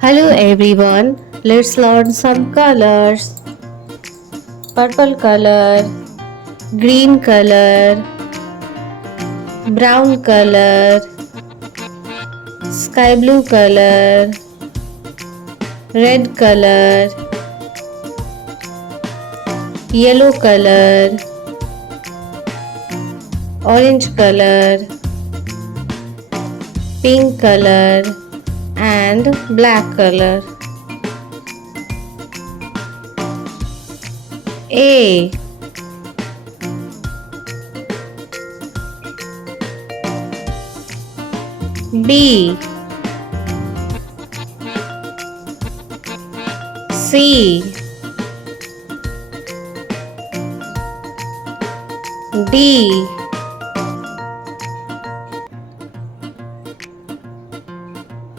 Hello everyone, let's learn some colors. Purple color, green color, brown color, sky blue color, red color, yellow color, orange color, pink color and black color. A, B, C, D,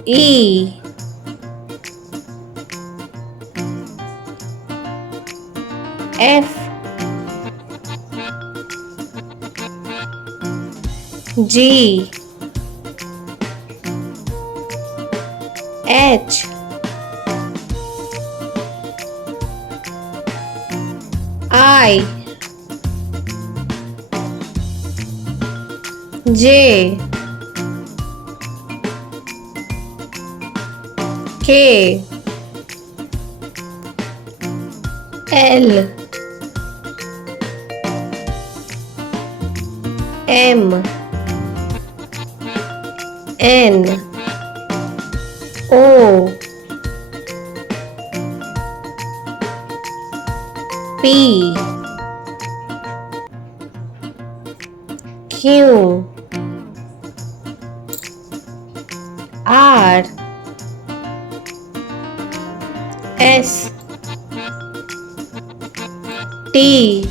E, F, G, H, I, J, K, L, M, N, O, P, Q, R, S, T,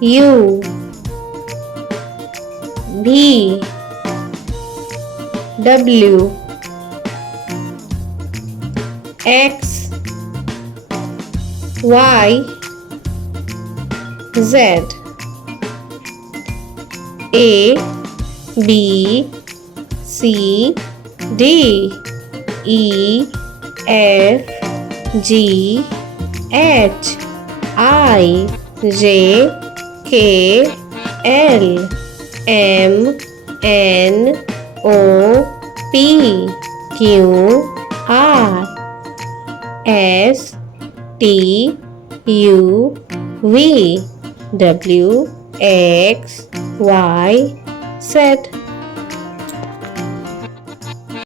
U, V, W, X, Y, Z. A, B, C, D, E, F, G, H, I, J, K, L, M, N, O, P, Q, R, S, T, U, V, W, X, Y, Z.